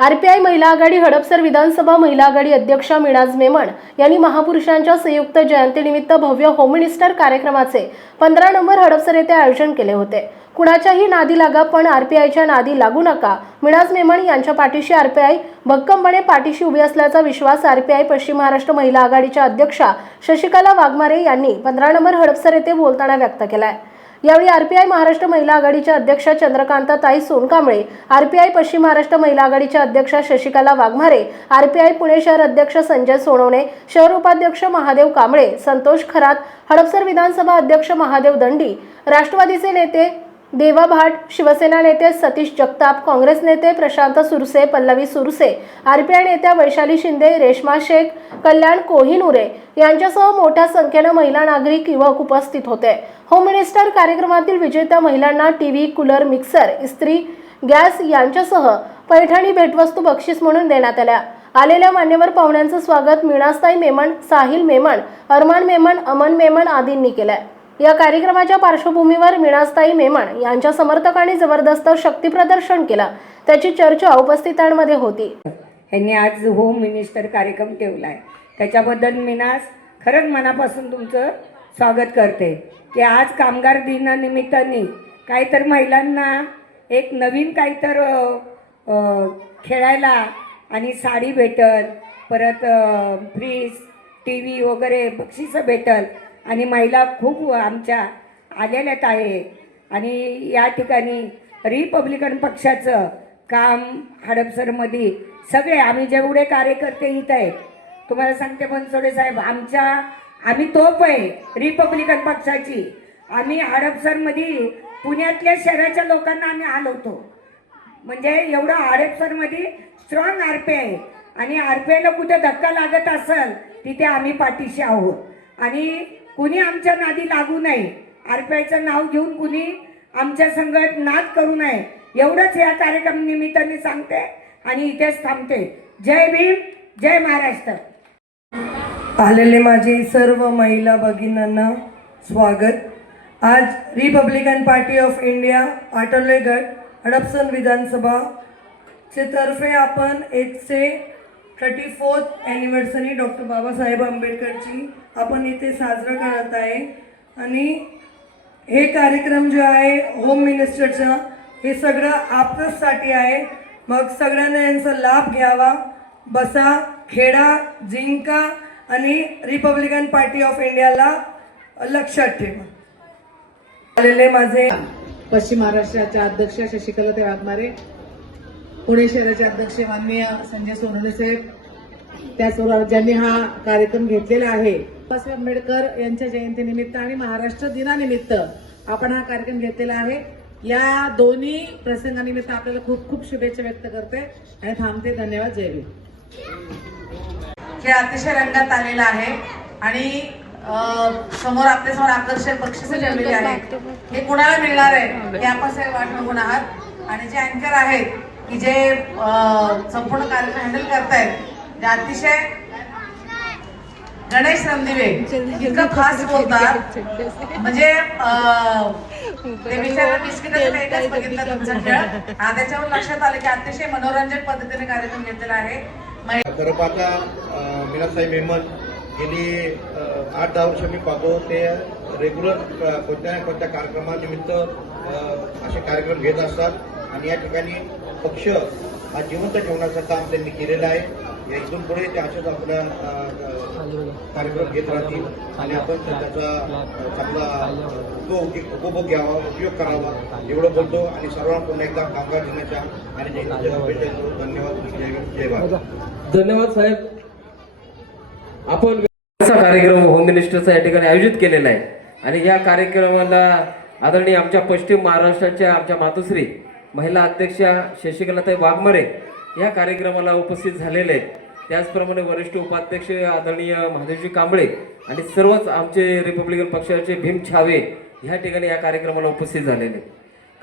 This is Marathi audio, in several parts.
आरपीआय महिला आघाडी हडपसर विधानसभा महिला आघाडी अध्यक्षा मिणाज मेमण यांनी महापुरुषांच्या संयुक्त जयंतीनिमित्त भव्य होम मिनिस्टर कार्यक्रमाचे पंधरा नंबर हडपसर येथे आयोजन केले होते कुणाच्याही नादी लागा पण आरपीआयच्या नादी लागू नका मिणाज मेमण यांच्या पाठीशी आरपीआय भक्कमपणे पाठीशी उभी असल्याचा विश्वास आरपीआय पश्चिम महाराष्ट्र महिला आघाडीच्या अध्यक्षा शशिकला वाघमारे यांनी पंधरा नंबर हडपसर येथे बोलताना व्यक्त केलाय यावेळी आरपीआय महाराष्ट्र महिला आघाडीच्या अध्यक्षा चंद्रकांता ताई सोनकांबळे आरपीआय पश्चिम महाराष्ट्र महिला आघाडीच्या अध्यक्षा शशिकला वाघमारे आरपीआय पुणे शहर अध्यक्ष संजय सोनवणे शहर उपाध्यक्ष महादेव कांबळे संतोष खरात हडपसर विधानसभा अध्यक्ष महादेव दंडी राष्ट्रवादीचे नेते देवा भाट शिवसेना नेते सतीश जगताप काँग्रेस नेते प्रशांत सुरसे पल्लवी सुरसे आरपीआय नेत्या वैशाली शिंदे रेश्मा शेख कल्याण कोहिनुरे यांच्यासह मोठ्या संख्येनं महिला नागरिक युवक उपस्थित होते होम मिनिस्टर कार्यक्रमातील विजेत्या महिलांना टीव्ही कूलर मिक्सर इस्त्री गॅस यांच्यासह पैठणी भेटवस्तू बक्षीस म्हणून देण्यात आल्या आलेल्या मान्यवर पाहुण्यांचं स्वागत मीणास्ताई मेमन साहिल मेमन अरमान मेमन अमन मेमन आदींनी केलं या कार्यक्रमाच्या पार्श्वभूमीवर मीनास्ताई मेमण यांच्या समर्थकांनी जबरदस्त शक्तीप्रदर्शन केला त्याची चर्चा उपस्थितांमध्ये होती यांनी आज होम मिनिस्टर कार्यक्रम ठेवला आहे त्याच्याबद्दल मीनास खरंच मनापासून तुमचं स्वागत करते की आज कामगार दिनानिमित्ताने काहीतर महिलांना एक नवीन काहीतर खेळायला आणि साडी भेटल परत फ्रीज टी व्ही वगैरे बक्षिसं भेटल आणि महिला खूप आमच्या आलेल्यात आहे आणि या ठिकाणी रिपब्लिकन पक्षाचं काम हडपसरमध्ये सगळे आम्ही जेवढे कार्यकर्ते इथं आहे तुम्हाला सांगते बनसोडे साहेब आमच्या आम्ही तोप आहे रिपब्लिकन पक्षाची आम्ही हडपसरमध्ये पुण्यातल्या शहराच्या लोकांना आम्ही हलवतो म्हणजे एवढं हडपसरमध्ये स्ट्रॉंग आर पी आहे आणि आर कुठे धक्का लागत असेल तिथे आम्ही पाठीशी आहोत आणि कोणी आमच्या नादी लागू नये आरपीआयचं नाव घेऊन कुणी आमच्या संघात नाद करू नये एवढंच या कार्यक्रम निमित्ताने सांगते आणि इथेच थांबते जय भीम जय महाराष्ट्र आलेले माझे सर्व महिला भगिनांना स्वागत आज रिपब्लिकन पार्टी ऑफ इंडिया आटोलेगड हडपसन विधानसभा तर्फे आपण से thirty fourth anniversary doctor Babasaheb आंबेडकरची आपण इथे साजरा करत आहे आणि हे कार्यक्रम जे आहे होम मिनिस्टरचं हे सगळं आपणचसाठी आहे मग सगळ्यांना यांचा लाभ घ्यावा बसा खेडा जिंका आणि रिपब्लिकन पार्टी ऑफ इंडियाला लक्षात ठेवा आलेले माझे पश्चिम महाराष्ट्राच्या अध्यक्ष शशिकला ते वाघमारे पुणे शहराचे अध्यक्ष माननीय संजय सोनले साहेब त्याचबरोबर ज्यांनी हा कार्यक्रम घेतलेला आहे बाबासाहेब आंबेडकर यांच्या जयंतीनिमित्त आणि महाराष्ट्र दिनानिमित्त आपण हा कार्यक्रम घेतलेला आहे या दोन्ही प्रसंगानिमित्त आपल्याला खूप खूप शुभेच्छा व्यक्त करते आणि थांबते धन्यवाद जय हे अतिशय रंगात आलेलं आहे आणि समोर समोर आकर्षक पक्षी जमलेले आहेत हे कुणाला मिळणार आहे हे आपण सगळे वाट बघून आहात आणि जे अँकर आहेत की जे संपूर्ण कार्यक्रम हँडल करतायत ते अतिशय गणेश रणदिवे इतकं खास बोलतात म्हणजे ते विचार एकच बघितलं त्याच्यावर लक्षात आलं की अतिशय मनोरंजक पद्धतीने कार्यक्रम घेतलेला आहे खरपाचा मीनासाहेब हेमंत गेली आठ दहा वर्ष मी पाहतो ते रेग्युलर कोणत्या ना कोणत्या कार्यक्रमानिमित्त असे कार्यक्रम घेत असतात आणि या ठिकाणी पक्ष हा जिवंत ठेवण्याचं काम त्यांनी केलेलं आहे या इथून पुढे त्याच्यात आपल्या कार्यक्रम घेत राहतील आणि आपण त्याचा चांगला तो उपभोग घ्यावा उपयोग करावा एवढं बोलतो आणि सर्वांना पुन्हा एकदा कामगार दिनाच्या आणि धन्यवाद धन्यवाद साहेब आपण असा कार्यक्रम होम मिनिस्टरचा या ठिकाणी आयोजित केलेला आहे आणि या कार्यक्रमाला आदरणीय आमच्या पश्चिम महाराष्ट्राच्या आमच्या मातोश्री महिला अध्यक्षा शशिकलाताई वाघमरे या कार्यक्रमाला उपस्थित झालेले आहेत त्याचप्रमाणे वरिष्ठ उपाध्यक्ष आदरणीय महादेवजी कांबळे आणि सर्वच आमचे रिपब्लिकन पक्षाचे भीम छावे ह्या ठिकाणी या कार्यक्रमाला उपस्थित झालेले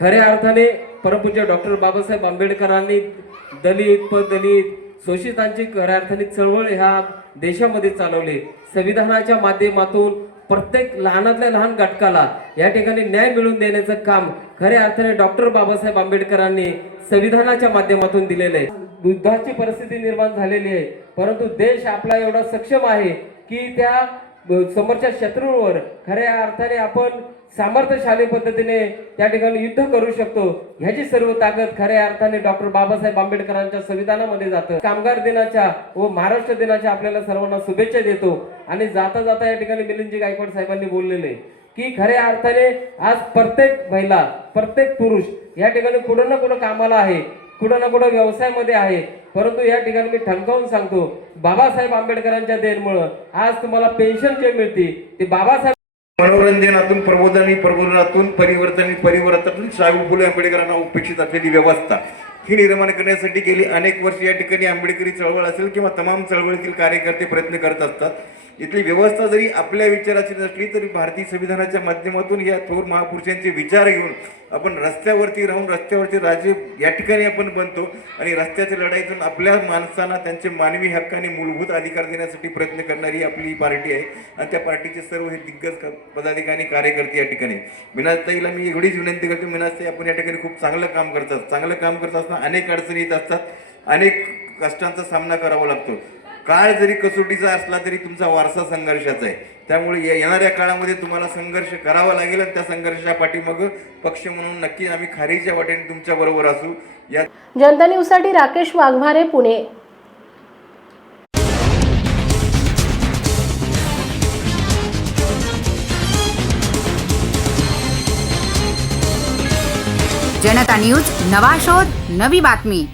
खऱ्या अर्थाने परमपूज्य डॉक्टर बाबासाहेब आंबेडकरांनी दलित पदलित शोषितांची खऱ्या अर्थाने चळवळ ह्या देशामध्ये चालवली संविधानाच्या माध्यमातून प्रत्येक लहानातल्या लहान घटकाला या ठिकाणी न्याय मिळवून देण्याचं काम खऱ्या अर्थाने डॉक्टर बाबासाहेब आंबेडकरांनी संविधानाच्या माध्यमातून दिलेलं आहे युद्धाची परिस्थिती निर्माण झालेली आहे परंतु देश आपला एवढा सक्षम आहे की त्या समोरच्या शत्रूवर खऱ्या अर्थाने आपण सामर्थ्यशाली पद्धतीने त्या ठिकाणी युद्ध करू शकतो ह्याची सर्व ताकद खऱ्या अर्थाने डॉक्टर बाबासाहेब आंबेडकरांच्या संविधानामध्ये जातं कामगार दिनाच्या व महाराष्ट्र दिनाच्या आपल्याला सर्वांना शुभेच्छा देतो आणि जाता जाता या ठिकाणी मिलिंदजी गायकवाड साहेबांनी बोललेले की खऱ्या अर्थाने आज प्रत्येक महिला प्रत्येक पुरुष या ठिकाणी कुठं ना कुठं कामाला आहे कुठं ना कुठं व्यवसायामध्ये आहे परंतु या ठिकाणी मी ठणकावून सांगतो बाबासाहेब आंबेडकरांच्या देणमुळं आज तुम्हाला पेन्शन जे मिळते ते बाबासाहेब मनोरंजनातून प्रबोधन प्रबोधनातून परिवर्तन परिवर्तनातून साहेब फुले आंबेडकरांना उपेक्षित असलेली व्यवस्था ही निर्माण करण्यासाठी गेली अनेक वर्ष या ठिकाणी आंबेडकरी चळवळ असेल किंवा तमाम चळवळीतील कार्यकर्ते प्रयत्न करत असतात इथली व्यवस्था जरी आपल्या विचाराची नसली तरी भारतीय संविधानाच्या माध्यमातून या थोर महापुरुषांचे विचार घेऊन आपण रस्त्यावरती राहून रस्त्यावरती राजे या ठिकाणी आपण बनतो आणि रस्त्याच्या लढाईतून आपल्या माणसांना त्यांचे मानवी हक्काने मूलभूत अधिकार देण्यासाठी प्रयत्न करणारी आपली पार्टी आहे आणि त्या पार्टीचे सर्व हे दिग्गज पदाधिकारी कार्यकर्ते या ठिकाणी मिनाजताईला मी एवढीच विनंती करतो मिनाजताई आपण या ठिकाणी खूप चांगलं काम करतात चांगलं काम करत असताना अनेक अडचणी येत असतात अनेक कष्टांचा सामना करावा लागतो काळ जरी कसोटीचा असला तरी तुमचा वारसा संघर्षाचा आहे त्यामुळे येणाऱ्या काळामध्ये तुम्हाला संघर्ष करावा लागेल आणि त्या संघर्षाच्या पाठीमाग पक्ष म्हणून नक्की आम्ही खारीच्या वाटेने तुमच्या बरोबर असू या जनता न्यूज साठी राकेश वाघमारे पुणे जनता न्यूज नवा शोध नवी बातमी